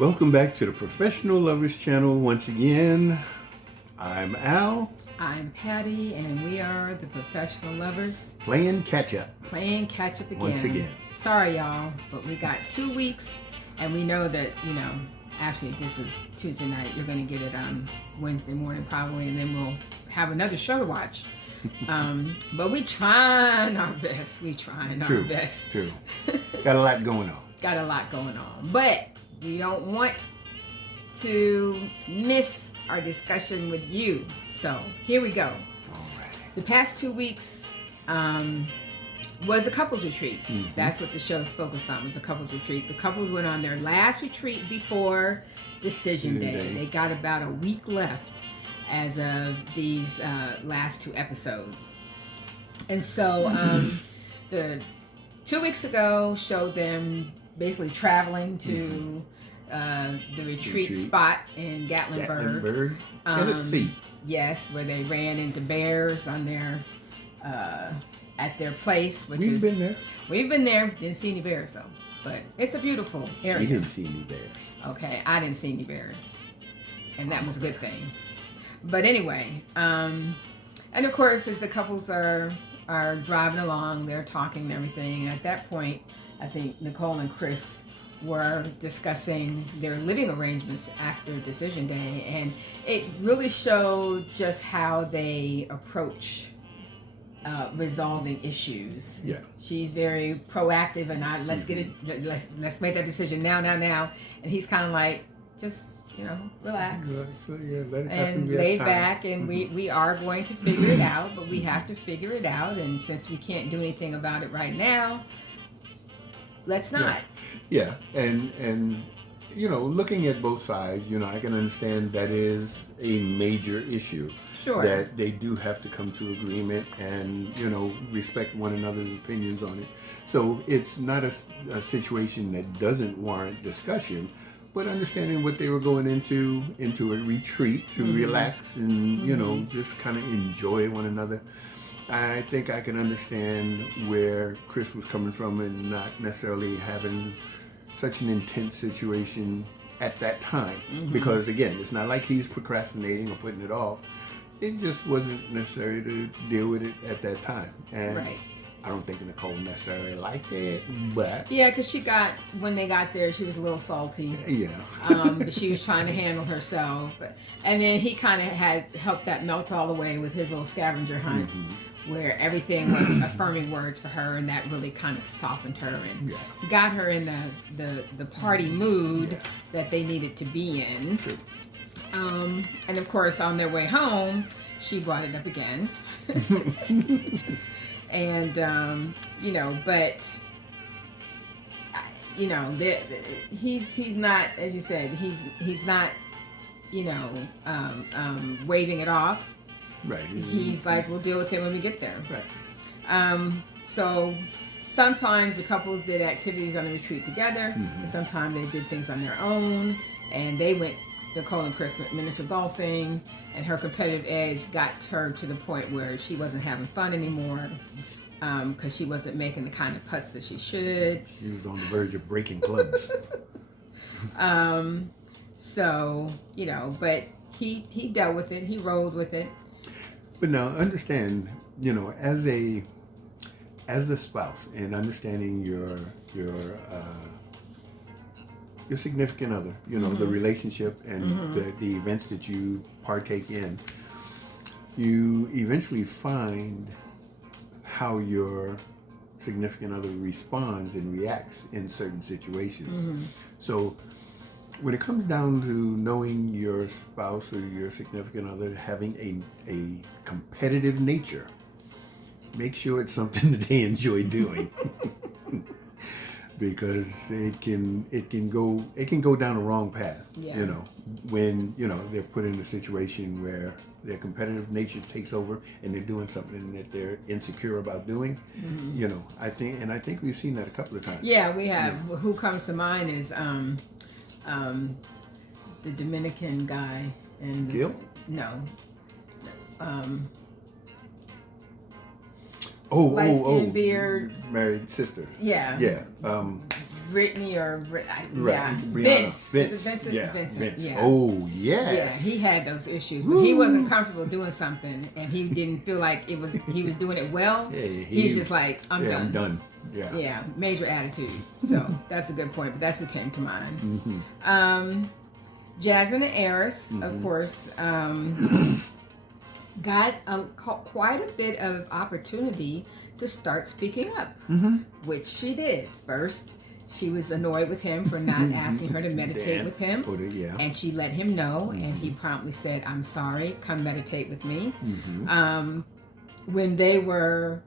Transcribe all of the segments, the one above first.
Welcome back to the Professional Lovers Channel once again. I'm Al. I'm Patty, and we are the Professional Lovers. Playing catch up. Playing catch up again. Once again. Sorry, y'all, but we got 2 weeks, and we know that, actually this is Tuesday night. You're going to get it on Wednesday morning probably, and then we'll have another show to watch. But we trying our best. Our best. True. Got a lot going on. Got a lot going on. But we don't want to miss our discussion with you. So here we go. All right. The past 2 weeks was a couples retreat. Mm-hmm. That's what the show's focused on, was a couples retreat. The couples went on their last retreat before Decision Day. They got about a week left as of these last 2 episodes. And so the 2 weeks ago showed them basically traveling to the retreat spot in Gatlinburg, Tennessee. Yes, where they ran into bears on their at their place. We've been there. We've been there. Didn't see any bears though, but it's a beautiful area. She didn't see any bears. Okay, I didn't see any bears, and that was a good thing. But anyway, and of course, as the couples are driving along, they're talking and everything. At that point, I think Nicole and Chris were discussing their living arrangements after Decision Day, and it really showed just how they approach resolving issues. Yeah. She's very proactive, and let's get it. Let's make that decision now. And he's kind of like, just relax. Let it happen. And laid back, and we are going to figure it out, but we have to figure it out, and since we can't do anything about it right now, let's not. Yeah. And looking at both sides, I can understand that is a major issue. Sure. That they do have to come to agreement and, respect one another's opinions on it. So it's not a situation that doesn't warrant discussion, but understanding what they were going into a retreat to relax and, just kind of enjoy one another. I think I can understand where Chris was coming from and not necessarily having such an intense situation at that time. Because again, it's not like he's procrastinating or putting it off. It just wasn't necessary to deal with it at that time. And Right. I don't think Nicole necessarily liked it, but... Yeah, because when they got there, she was a little salty. Yeah. But she was trying to handle herself. And then he kind of had helped that melt all the way with his little scavenger hunt, where everything was affirming words for her, and that really kind of softened her and got her in the party mood that they needed to be in. True. And of course, on their way home, she brought it up again. And, but, he's not, as you said, he's not, waving it off. Right. He's like, we'll deal with it when we get there. Right. So sometimes the couples did activities on the retreat together, and sometimes they did things on their own, and Nicole and Chris went miniature golfing, and her competitive edge got her to the point where she wasn't having fun anymore because she wasn't making the kind of putts that she should. She was on the verge of breaking clubs. So, but he dealt with it. He rolled with it. But now understand, as a spouse and understanding your significant other, the relationship and the events that you partake in, you eventually find how your significant other responds and reacts in certain situations. So when it comes down to knowing your spouse or your significant other having a competitive nature, make sure it's something that they enjoy doing. Because it can go down a wrong path. Yeah. When they're put in a situation where their competitive nature takes over and they're doing something that they're insecure about doing. I think we've seen that a couple of times. Yeah, we have. Yeah. Who comes to mind is the Dominican guy and Gil? No. Light-skinned beard. Married sister. Yeah. Yeah. Brittany or Right. yeah, Vince. Vince. Is it Vincent? Yeah. Vincent. Vince. Yeah. Oh, yes. Yeah, he had those issues. When he wasn't comfortable doing something and he didn't feel like he was doing it well, Yeah, he's just like, I'm done. I'm done. Yeah. Yeah, major attitude. So that's a good point, but that's what came to mind. Mm-hmm. Jasmine and Eris, of course, got quite a bit of opportunity to start speaking up, which she did. First, she was annoyed with him for not asking her to meditate with him, and she let him know, and he promptly said, I'm sorry, come meditate with me. When they were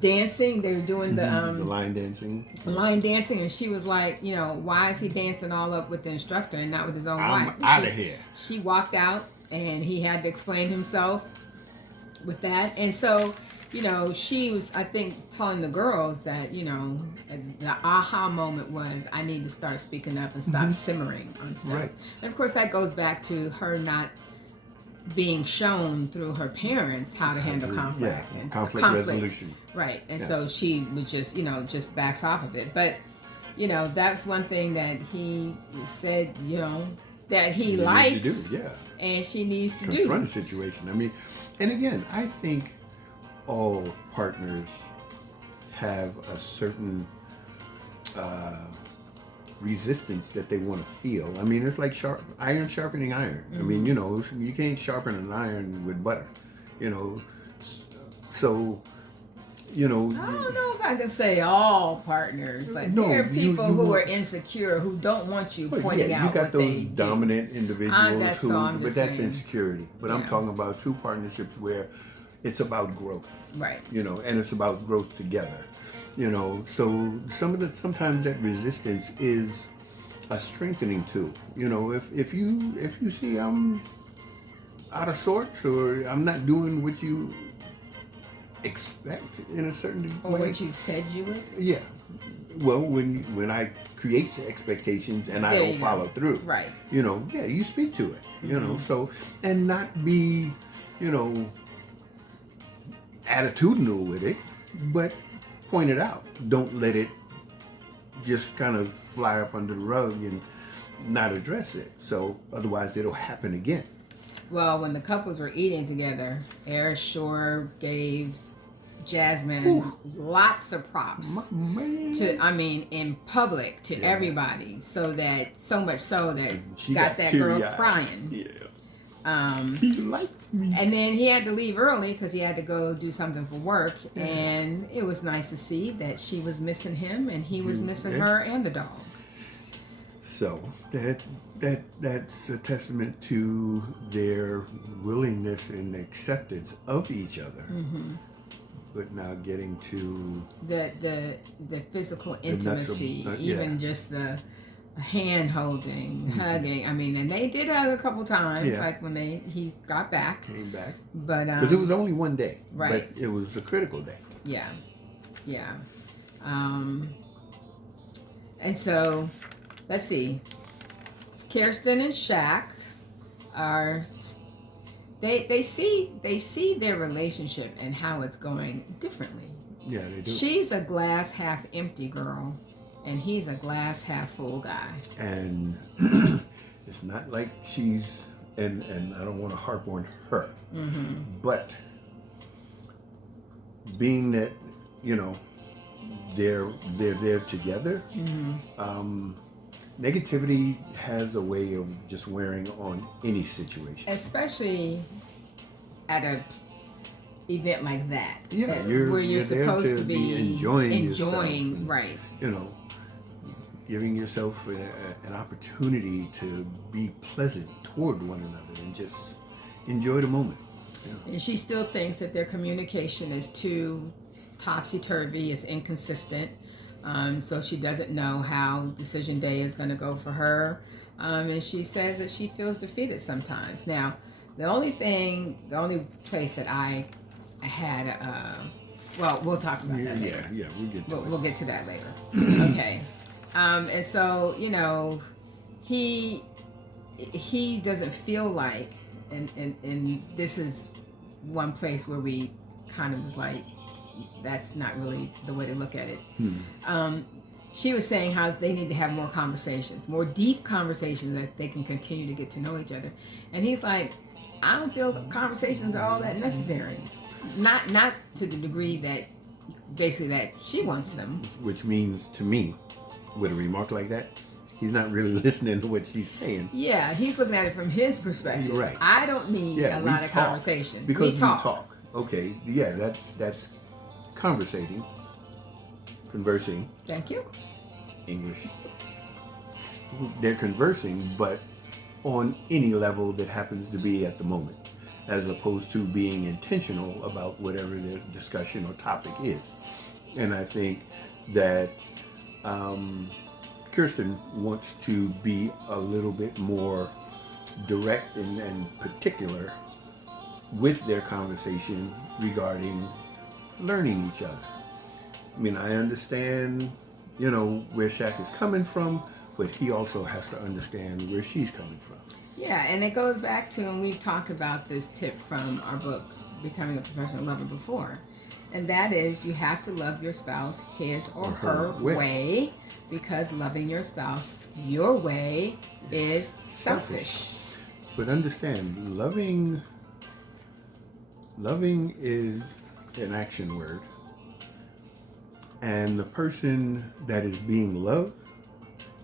dancing, they were doing the line dancing. And she was like, you know, why is he dancing all up with the instructor and not with his own wife? I'm out of here. She walked out and he had to explain himself with that. And so, you know, she was, I think, telling the girls that, you know, the aha moment was, I need to start speaking up and stop simmering on stuff. Right. And of course, that goes back to her not being shown through her parents how to handle conflict. Yeah, conflict resolution. Right. And so she was just, you know, just backs off of it. But, you know, that's one thing that he said, you know, that he likes. To do, and she needs to confront a situation. I mean, and again, I think all partners have a certain resistance that they want to feel. I mean, it's like iron sharpening iron. I mean, you know, you can't sharpen an iron with butter, you know. So, you know. I don't know if I can say all partners. Like, there are people who are insecure who don't want you pointing out you got what those they dominant individuals but that's saying. insecurity. But I'm talking about true partnerships where it's about growth, right? You know, and it's about growth together. You know, so sometimes that resistance is a strengthening tool. You know, if you see I'm out of sorts or I'm not doing what you expect in a certain or way, what you said you would. Yeah. Well, when I create the expectations and I don't follow through, right? You know, yeah, you speak to it. You know, so and not be, you know, attitudinal with it, but point it out. Don't let it just kind of fly up under the rug and not address it. So otherwise it'll happen again. Well, when the couples were eating together, Eris sure gave Jasmine lots of props in public to everybody, so much so that she got that girl crying. He liked me. And then he had to leave early because he had to go do something for work. And it was nice to see that she was missing him and he was missing her and the dog. So that's a testament to their willingness and acceptance of each other. But now getting to the physical intimacy, even just the hand holding, hugging. I mean, and they did hug a couple times, like when he got back, came back. But because it was only one day, right? But it was a critical day. Yeah. And so, let's see. Kirsten and Shaq are. They see their relationship and how it's going differently. Yeah, they do. She's a glass half empty girl, and he's a glass half full guy. And it's not like she's and I don't want to harp on her, but being that, you know, they're there together. Negativity has a way of just wearing on any situation, especially at a event like that. Yeah, where you're supposed to be enjoying yourself, right? You know, giving yourself an opportunity to be pleasant toward one another and just enjoy the moment. Yeah. And she still thinks that their communication is too topsy-turvy, it's inconsistent. So she doesn't know how decision day is going to go for her. And she says that she feels defeated sometimes. Now, the only place that I had, we'll talk about that later. Yeah, we'll get to that later. Okay. And so, you know, he doesn't feel like, and this is one place where we kind of was like, that's not really the way to look at it. she was saying how they need to have more conversations, more deep conversations that they can continue to get to know each other. And he's like, I don't feel the conversations are all that necessary. Not to the degree that basically that she wants them. Which means to me, with a remark like that, he's not really listening to what she's saying. Yeah, he's looking at it from his perspective. You're right. I don't need a lot of conversation. Because we talk. Okay, yeah, that's conversating. Conversing. Thank you. English. They're conversing, but on any level that happens to be at the moment, as opposed to being intentional about whatever the discussion or topic is. And I think that Kirsten wants to be a little bit more direct and particular with their conversation regarding learning each other. I mean, I understand, where Shaq is coming from, but he also has to understand where she's coming from. Yeah, and it goes back to, and we've talked about this tip from our book, Becoming a Professional Lover, before. And that is, you have to love your spouse his or her way, because loving your spouse your way is selfish. But understand, loving is an action word. And the person that is being loved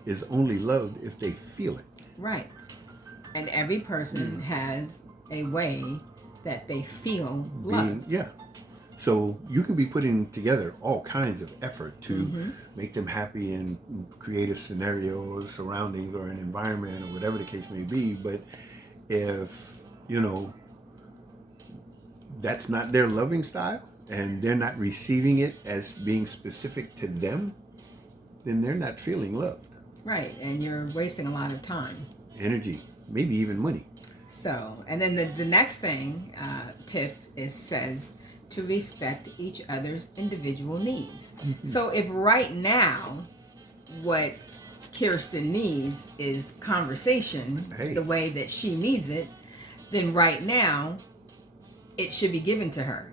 is only loved if they feel it. Right. And every person has a way that they feel loved. Yeah. So you can be putting together all kinds of effort to make them happy and create a scenario or surroundings or an environment or whatever the case may be. But if, that's not their loving style and they're not receiving it as being specific to them, then they're not feeling loved. Right. And you're wasting a lot of time. Energy, maybe even money. So, and then the next thing, tip says to respect each other's individual needs. So if right now what Kirsten needs is conversation the way that she needs it, then right now it should be given to her.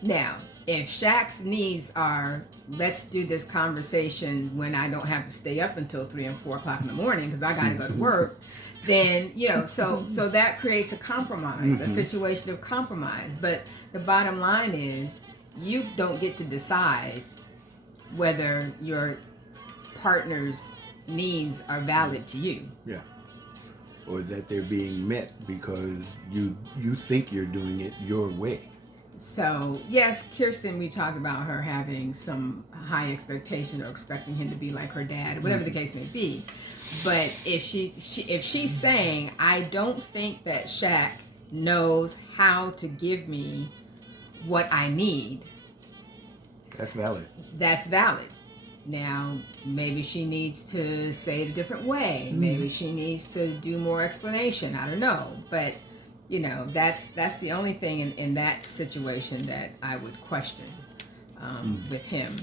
Now, if Shaq's needs are, let's do this conversation when I don't have to stay up until 3 and 4 o'clock in the morning because I got to go to work, then, so that creates a compromise, a situation of compromise. But the bottom line is, you don't get to decide whether your partner's needs are valid to you. Yeah. Or that they're being met because you think you're doing it your way. So, yes, Kirsten, we talked about her having some high expectation or expecting him to be like her dad, whatever the case may be. But if she's saying, I don't think that Shaq knows how to give me what I need. That's valid. That's valid. Now, maybe she needs to say it a different way. Maybe she needs to do more explanation. I don't know. But, that's the only thing in that situation that I would question with him.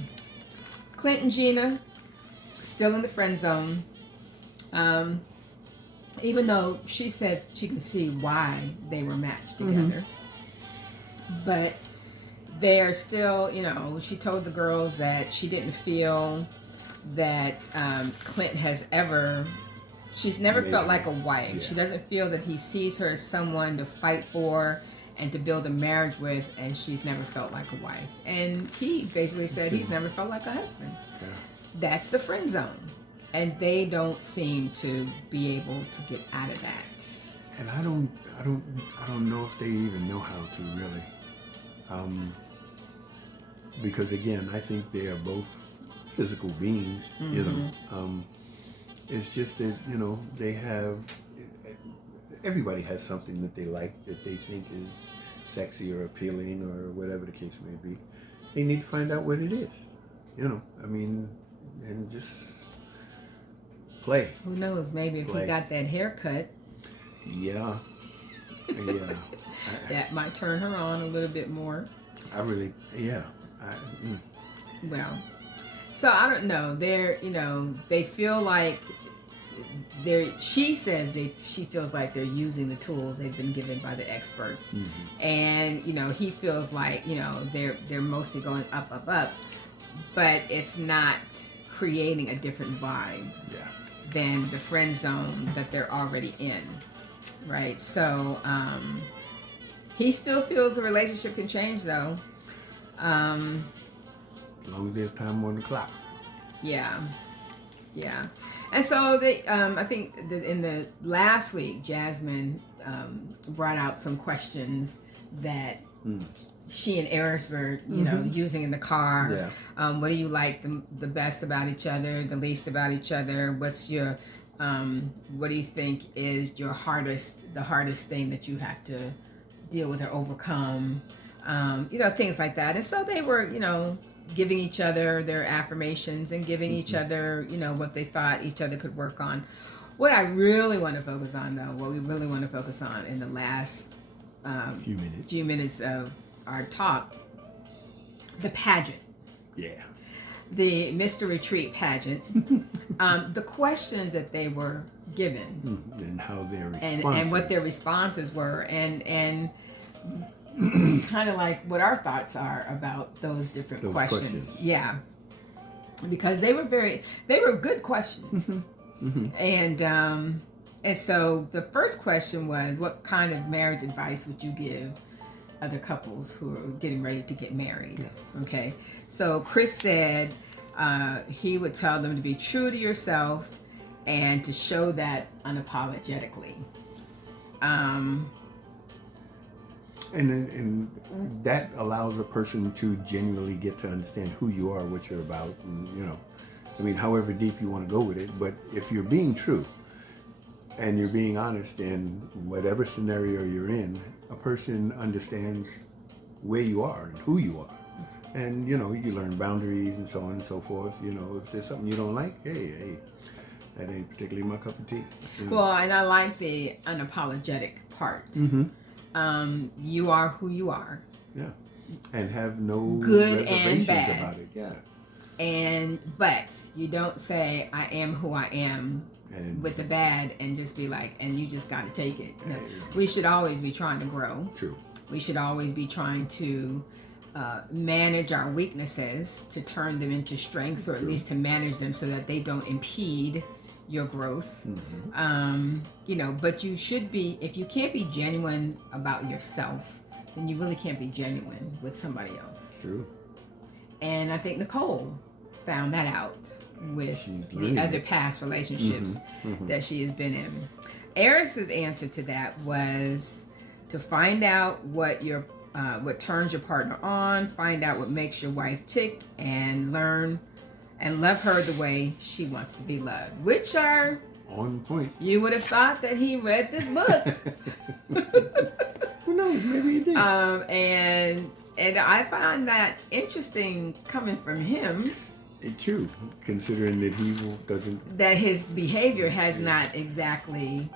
Clint and Gina, still in the friend zone. Even though she said she can see why they were matched together. But they are still, she told the girls that she didn't feel that Clint has ever, she's never felt like a wife. Yeah. She doesn't feel that he sees her as someone to fight for and to build a marriage with, and she's never felt like a wife. And he basically said he's never felt like a husband. Yeah. That's the friend zone. And they don't seem to be able to get out of that. And I don't know if they even know how to really. Because again, I think they are both physical beings, it's just that, they have, everybody has something that they like, that they think is sexy or appealing or whatever the case may be. They need to find out what it is, and just play. Who knows, maybe if he got that haircut. Yeah. That might turn her on a little bit more. Well, so I don't know. They feel like she says she feels like they're using the tools they've been given by the experts. And, he feels like, they're mostly going up, but it's not creating a different vibe than the friend zone that they're already in, right? So he still feels the relationship can change, though. As long as there's time on the clock. Yeah. And so they, I think that in the last week, Jasmine brought out some questions that she and Eris were, you know, using in the car. Yeah. What do you like the best about each other, the least about each other? What's your, what do you think is the hardest thing that you have to deal with or overcome? You know, things like that. And so they were, you know, giving each other their affirmations and giving each other, you know, what they thought each other could work on. What I really want to focus on, though, what we really want to focus on in the last few minutes of our talk, the pageant. Yeah. The Mr. Retreat pageant. The questions that they were given. And how their responses. And what their responses were. And kind of like what our thoughts are about those different questions. Yeah. Because they were good questions. And so the first question was, what kind of marriage advice would you give other couples who are getting ready to get married? Okay. So Chris said he would tell them to be true to yourself and to show that unapologetically. And that allows a person to genuinely get to understand who you are, what you're about, and, you know, I mean, however deep you want to go with it. But if you're being true and you're being honest in whatever scenario you're in, a person understands where you are and who you are. And, you know, you learn boundaries and so on and so forth. You know, if there's something you don't like, hey, that ain't particularly my cup of tea. You know? Well, and I like the unapologetic part. You are who you are. Yeah. And have no good reservations and bad about it. Yeah. But you don't say I am who I am and with the bad and just be like, and you just got to take it. No, we should always be trying to grow. True. We should always be trying to manage our weaknesses to turn them into strengths, or at least to manage them so that they don't impede your growth. You know, but you should be, if you can't be genuine about yourself, then you really can't be genuine with somebody else. True. And I think Nicole found that out with the other past relationships that she has been in. Eris's answer to that was to find out what turns your partner on, find out what makes your wife tick, and learn and love her the way she wants to be loved. Which are on point. You would have thought that he read this book. Who knows? Maybe he did. And I find that interesting coming from him. True, considering that he doesn't. That his behavior has not exactly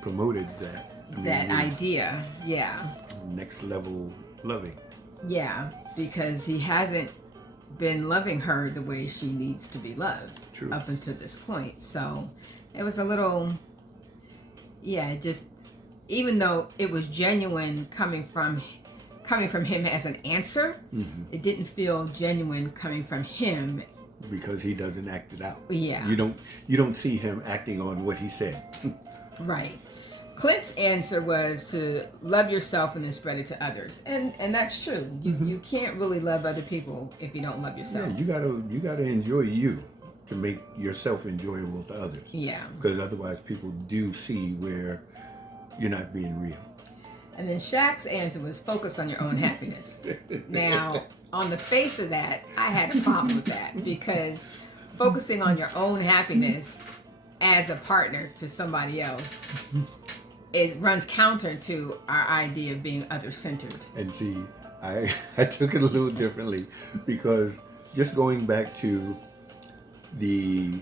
promoted that. That idea, yeah. Next level loving. Yeah, because he hasn't been loving her the way she needs to be loved. True. Up until this point. So it was a little, just even though it was genuine coming from him as an answer, it didn't feel genuine coming from him because he doesn't act it out. Yeah. You don't see him acting on what he said. Right. Clint's answer was to love yourself and then spread it to others, and that's true. You can't really love other people if you don't love yourself. Yeah, you gotta enjoy you to make yourself enjoyable to others. Yeah. Because otherwise, people do see where you're not being real. And then Shaq's answer was focus on your own happiness. Now, on the face of that, I had a problem with that, because focusing on your own happiness as a partner to somebody else, it runs counter to our idea of being other-centered. And see, I took it a little differently, because just going back to the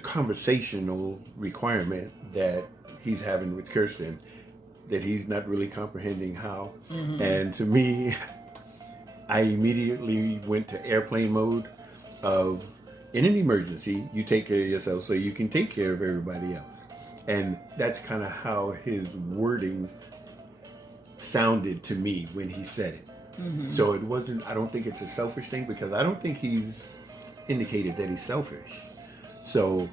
conversational requirement that he's having with Kirsten, that he's not really comprehending how. And to me, I immediately went to airplane mode of, in an emergency, you take care of yourself so you can take care of everybody else. And that's kind of how his wording sounded to me when he said it. So it wasn't, I don't think it's a selfish thing, because I don't think he's indicated that he's selfish. So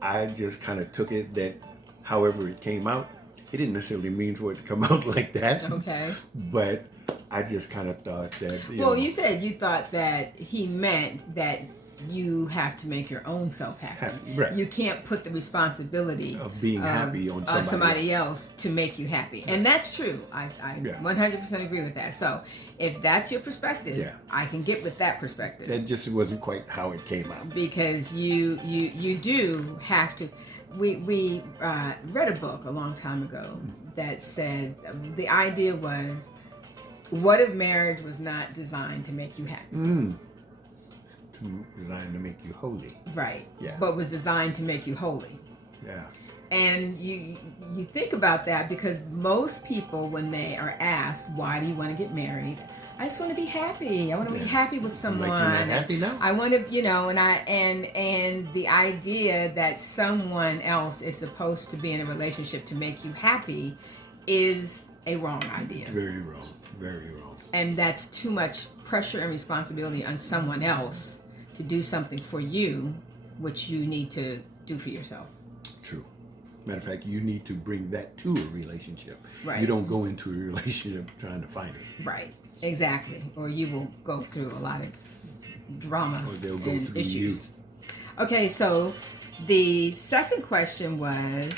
I just kind of took it that however it came out, it didn't necessarily mean for it to come out like that. Okay. But I just kind of thought that, Well, you said you thought that he meant that you have to make your own self happy. Right. You can't put the responsibility of being happy on somebody else to make you happy. Right. And that's true. I 100% agree with that. So if that's your perspective, I can get with that perspective. That just wasn't quite how it came out. Because you do have to. We read a book a long time ago that said the idea was, what if marriage was not designed to make you happy? Designed to make you holy. Right. Yeah. But was designed to make you holy. Yeah. And you think about that, because most people, when they are asked, why do you want to get married? I just want to be happy. I want to be happy with someone. Like, you're not happy now? I want to, and the idea that someone else is supposed to be in a relationship to make you happy is a wrong idea. Very wrong. Very wrong. And that's too much pressure and responsibility on someone else to do something for you, which you need to do for yourself. True. Matter of fact, you need to bring that to a relationship. Right. You don't go into a relationship trying to find it. Right. Exactly. Or you will go through a lot of drama Or they'll go and through issues. Okay, so the second question was,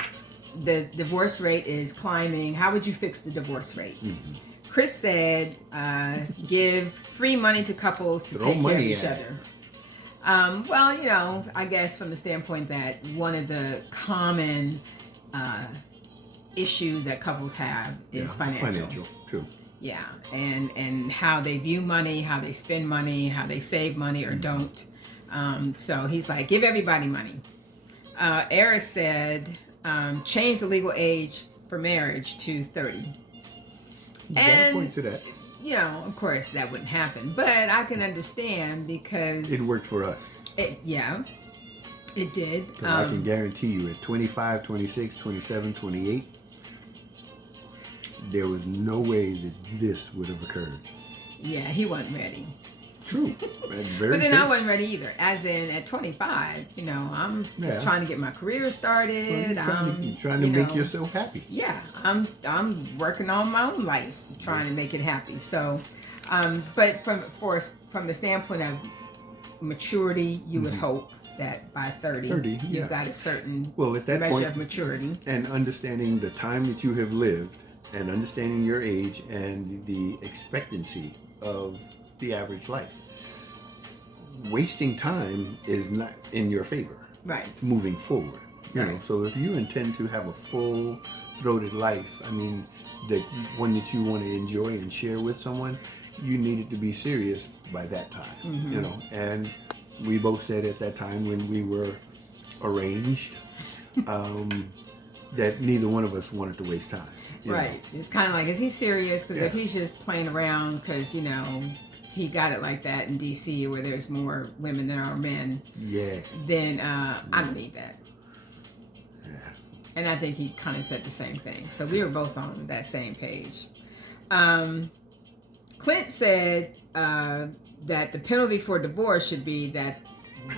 the divorce rate is climbing. How would you fix the divorce rate? Chris said, give free money to couples to take care of each other. Well, I guess from the standpoint that one of the common issues that couples have is financial. True. Yeah, and how they view money, how they spend money, how they save money or don't. So he's like, give everybody money. Eris said, change the legal age for marriage to 30. You got a point to that. Of course that wouldn't happen, but I can understand because it worked for us. It did. I can guarantee you at 25, 26, 27, 28, there was no way that this would have occurred. Yeah, he wasn't ready. True. Very but then true. I wasn't ready either. As in, at 25, I'm just trying to get my career started. Well, you're trying to make yourself happy. Yeah, I'm working on my own life, trying to make it happy. So, but from the standpoint of maturity, you would hope that by 30 you've got a certain at that measure point, of maturity. And understanding the time that you have lived, and understanding your age and the expectancy of the average life. Wasting time is not in your favor. Right. Moving forward. You know, so if you intend to have a full-throated life, that one that you want to enjoy and share with someone, you need it to be serious by that time. And we both said at that time when we were arranged that neither one of us wanted to waste time. Right. It's kind of like, is he serious? Because if he's just playing around because, he got it like that in D.C. where there's more women than are men, then I don't need that. Yeah. And I think he kind of said the same thing. So we were both on that same page. Clint said that the penalty for divorce should be that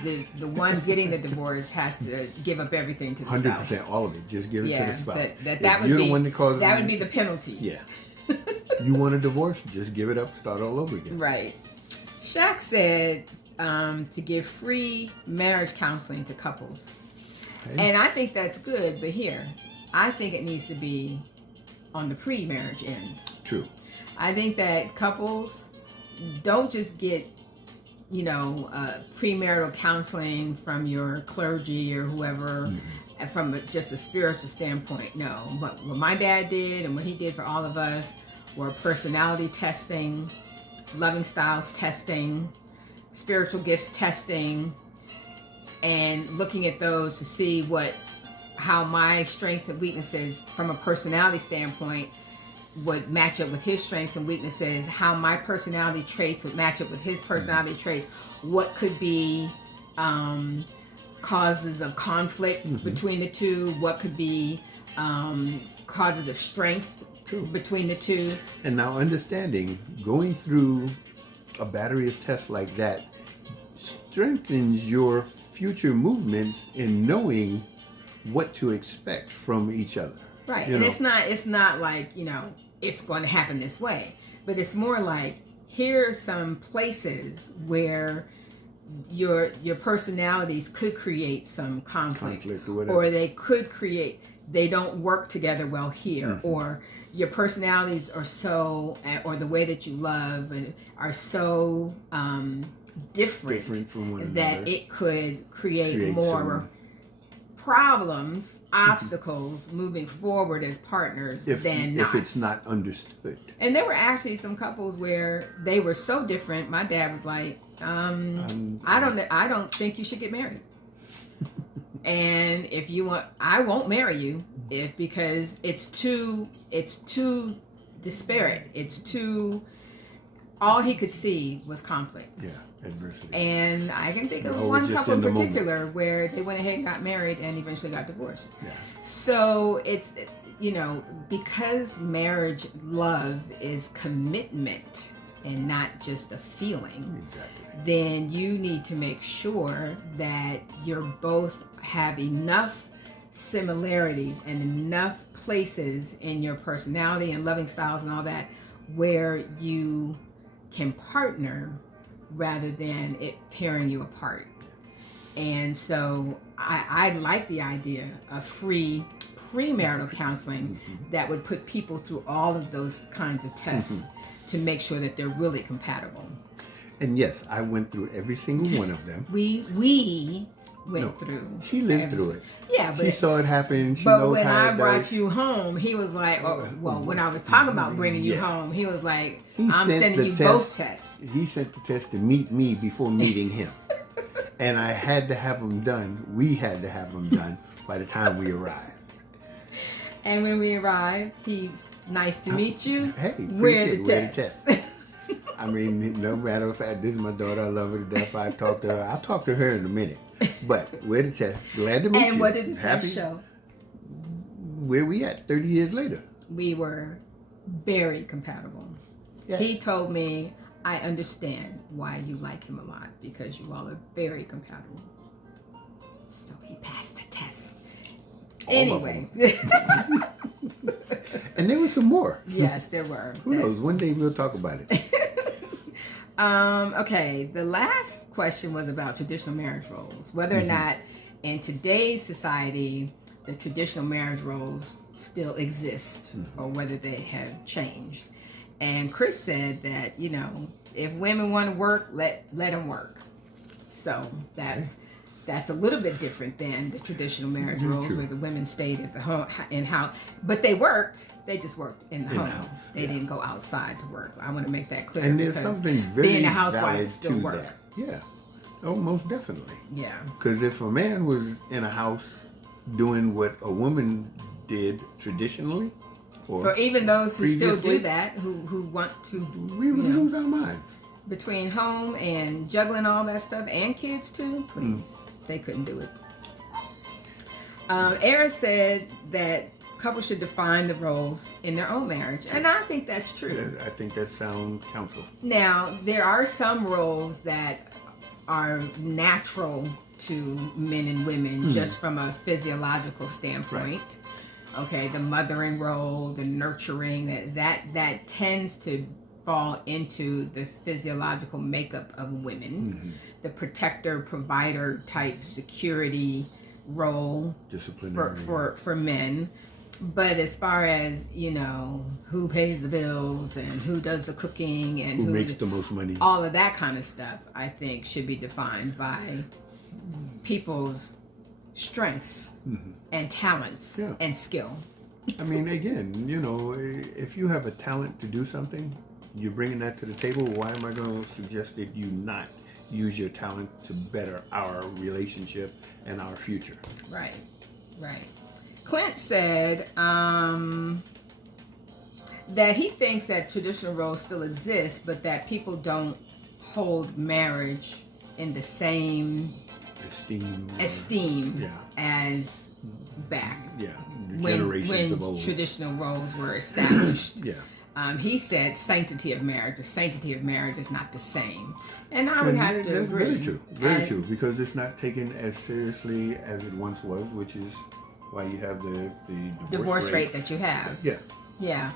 the one getting the divorce has to give up everything to the spouse. 100%, all of it. Just give it to the spouse. That would be the one that causes that would be the penalty. Yeah. You want a divorce? Just give it up. Start all over again. Right. Shaq said to give free marriage counseling to couples, and I think that's good. But here, I think it needs to be on the pre-marriage end. True. I think that couples don't just get premarital counseling from your clergy or whoever, from just a spiritual standpoint. No, but what my dad did and what he did for all of us were personality testing, loving styles testing, spiritual gifts testing, and looking at those to see how my strengths and weaknesses from a personality standpoint would match up with his strengths and weaknesses, how my personality traits would match up with his personality traits, what could be causes of conflict between the two, what could be causes of strength between the two. And now understanding, going through a battery of tests like that strengthens your future movements in knowing what to expect from each other. Right. You And know? it's not like, it's going to happen this way, but it's more like, here are some places where your personalities could create some conflict Or whatever. or they don't work together well here, or your personalities are so, or the way that you love and are so different from one another. that it could create more problems, obstacles moving forward as partners than not. If it's not understood. And there were actually some couples where they were so different. My dad was like, I don't think you should get married. And if you want, I won't marry you because it's too disparate. It's too, all he could see was conflict. Yeah, adversity. And I can think of No, one just couple in in the particular where they went ahead and got married and eventually got divorced. Yeah. So it's, because marriage love is commitment and not just a feeling, Exactly. then you need to make sure that you're both have enough similarities and enough places in your personality and loving styles and all that where you can partner rather than it tearing you apart. And so I like the idea of free premarital counseling that would put people through all of those kinds of tests to make sure that they're really compatible. And yes, I went through every single one of them. We went through. She lived through it. Yeah, but she saw it happen. She but knows when how I it brought does. you home, he was like, when I was talking about bringing you home, he was like, I'm sending you both tests. He sent the test to meet me before meeting him. And I had to have them done. We had to have them done by the time we arrived. And when we arrived, he's nice to meet you. Hey, Wear the test. I mean, no matter of fact, this is my daughter. I love her to death. I'll talk to her in a minute. But wear the test. Glad to meet you. And what did the Happy? test show? Where we at 30 years later? We were very compatible. Yeah. He told me, I understand why you like him a lot because you all are very compatible. So he passed the test. Anyway. And there was some more. Yes, there were. Who knows? One day we'll talk about it. Okay, the last question was about traditional marriage roles. Whether or not in today's society the traditional marriage roles still exist or whether they have changed. And Chris said that, if women want to work, let them work. So that's a little bit different than the traditional marriage roles where the women stayed at the home in house, but they worked. They just worked in the home. They didn't go outside to work. I want to make that clear. And there's something very being a housewife valid still to work. that. Yeah. Oh, most definitely. Yeah. Because if a man was in a house doing what a woman did traditionally, or even those who still previously, do that, who want to, we would lose our minds. Between home and juggling all that stuff and kids too, please. They couldn't do it. Era said that couples should define the roles in their own marriage, and I think that's true. I think that's sound counsel. Now, there are some roles that are natural to men and women just from a physiological standpoint. Right. Okay, the mothering role, the nurturing, that tends to fall into the physiological makeup of women. The protector, provider type security role for men. But as far as, who pays the bills and who does the cooking and who makes the most money, all of that kind of stuff, I think should be defined by people's strengths and talents and skill. I mean, again, if you have a talent to do something, you're bringing that to the table. Why am I going to suggest that you not use your talent to better our relationship and our future? Right. Clint said that he thinks that traditional roles still exist, but that people don't hold marriage in the same esteem as back generations when of old traditional roles were established. He said sanctity of marriage. The sanctity of marriage is not the same. And I would have to That's agree. very true. Very true. Because it's not taken as seriously as it once was, which is why you have the Divorce rate that you have. Yeah. Yeah.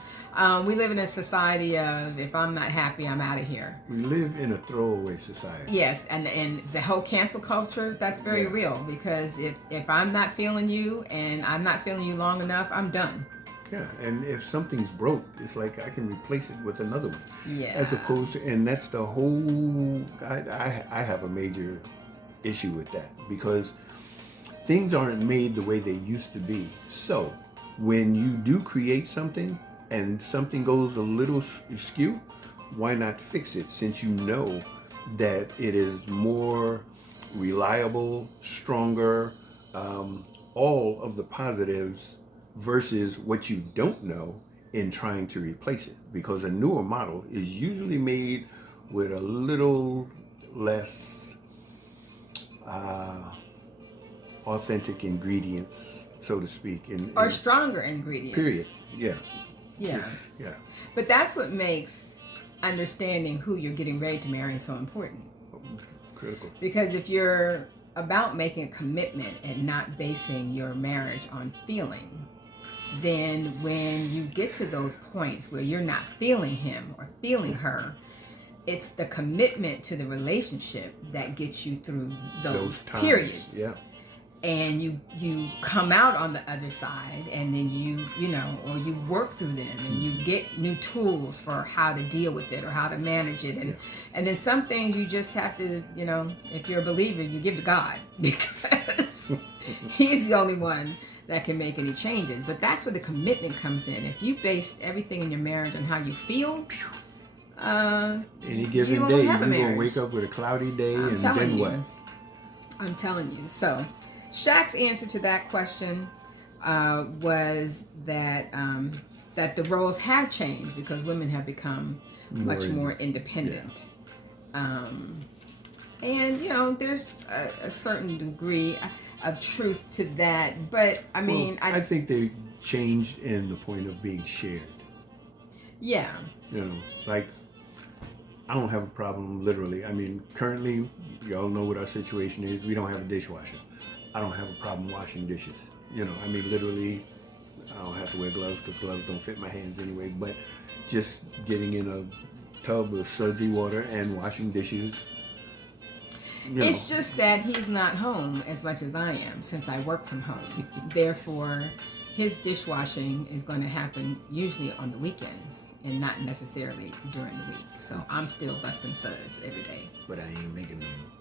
We live in a society of, if I'm not happy, I'm out of here. We live in a throwaway society. Yes, and the whole cancel culture, that's very real, because if I'm not feeling you and I'm not feeling you long enough, I'm done. Yeah, and if something's broke, it's like I can replace it with another one. Yeah. As opposed to, and that's the whole, I have a major issue with that, because things aren't made the way they used to be. So when you do create something and something goes a little askew, why not fix it, since you know that it is more reliable, stronger, all of the positives, versus what you don't know in trying to replace it. Because a newer model is usually made with a little less authentic ingredients, so to speak. Or stronger ingredients. Period. Yeah. Yeah. Yeah. But that's what makes understanding who you're getting ready to marry so important. Critical. Because if you're about making a commitment and not basing your marriage on feeling, then when you get to those points where you're not feeling him or feeling her, it's the commitment to the relationship that gets you through those times. Periods. Yeah. And you come out on the other side, and then you know, or you work through them, and you get new tools for how to deal with it or how to manage it. And then some things you just have to, you know, if you're a believer, you give to God, because he's the only one that can make any changes. But that's where the commitment comes in. If you base everything in your marriage on how you feel, any given day, you're going to wake up with a cloudy day, and then what? I'm telling you. So Shaq's answer to that question was that that the roles have changed because women have become much more independent. Yeah. And, you know, there's a certain degree of truth to that. But, I mean... I think they changed in the point of being shared. Yeah. You know, like, I don't have a problem, literally. I mean, currently, y'all know what our situation is. We don't have a dishwasher. I don't have a problem washing dishes. You know, I mean, literally, I don't have to wear gloves because gloves don't fit my hands anyway. But just getting in a tub of sudsy water and washing dishes. It's just that he's not home as much as I am, since I work from home. Therefore, his dishwashing is going to happen usually on the weekends and not necessarily during the week. So I'm still busting suds every day. But I ain't making them.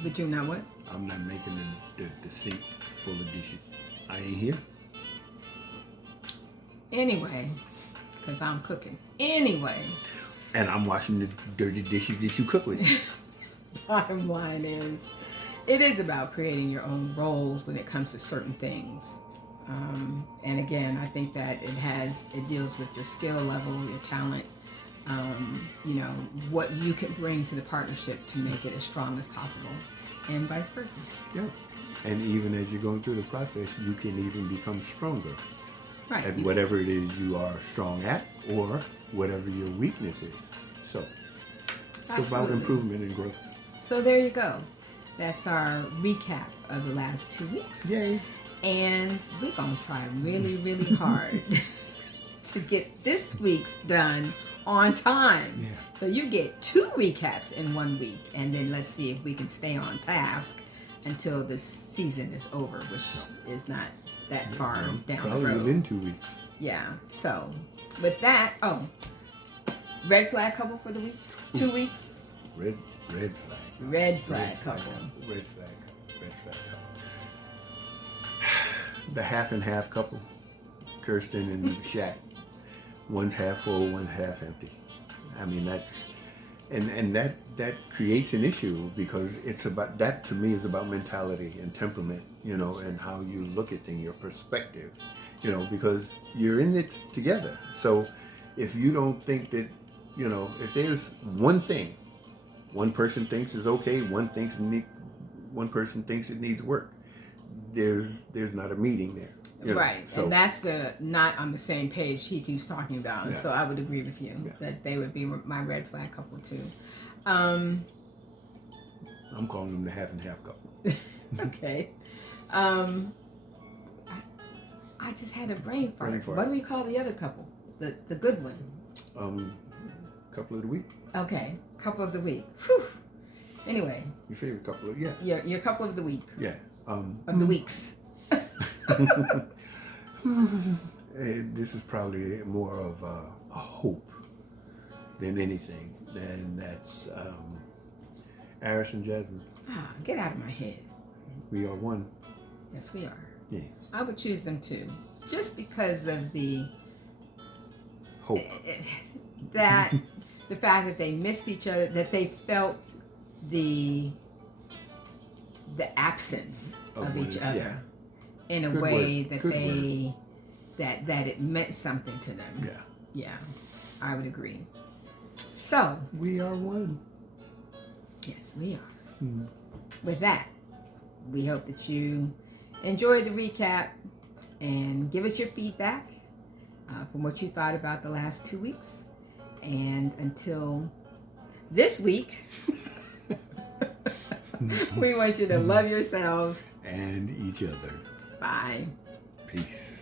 But you're not what? I'm not making the sink full of dishes. I ain't here. Anyway, because I'm cooking. Anyway. And I'm washing the dirty dishes that you cook with. Bottom line is, it is about creating your own roles when it comes to certain things. And again, I think that it deals with your skill level, your talent, you know, what you can bring to the partnership to make it as strong as possible, and vice versa. Yeah. And even as you're going through the process, you can even become stronger at whatever it is you are strong at, or whatever your weakness is. So it's about improvement and growth. So there you go. That's our recap of the last 2 weeks. Yay. And we're going to try really, really hard to get this week's done on time. Yeah. So you get 2 recaps in 1 week. And then let's see if we can stay on task until this season is over, which is not that far down the road. Within 2 weeks. Yeah. So with that, red flag couple for the week? 2 weeks? Red flag. Red flag couple. Red flag couple. The half and half couple, Kirsten and Shaq. One's half full, one's half empty. I mean, that's, and that creates an issue, because it's about, that to me is about mentality and temperament, you know, and how you look at things, your perspective, you know, because you're in it together. So if you don't think that, you know, if there's one thing one person thinks is okay, one person thinks it needs work, there's not a meeting there. You know, Right. So And that's the not on the same page he keeps talking about. And Yeah. so I would agree with you Yeah. that they would be my red flag couple too. I'm calling them the half and half couple. Okay. I just had a brain fart. Brain fart. What do we call the other couple? The good one. Couple of the week. Okay. Couple of the week. Whew. Anyway. Your favorite couple of Your couple of the week. Yeah. Of the weeks. This is probably more of a hope than anything, and that's Aris and Jasmine. Get out of my head. We are one. Yes, we are. Yes. I would choose them too, just because of the Hope. that the fact that they missed each other, that they felt the absence of each other in a Good way word. that Good they that it meant something to them. Yeah. Yeah, I would agree. So We are one. yes, we are. Hmm. With that, we hope that you enjoyed the recap and give us your feedback from what you thought about the last 2 weeks. And until this week, we want you to love yourselves And each other. Bye. Peace.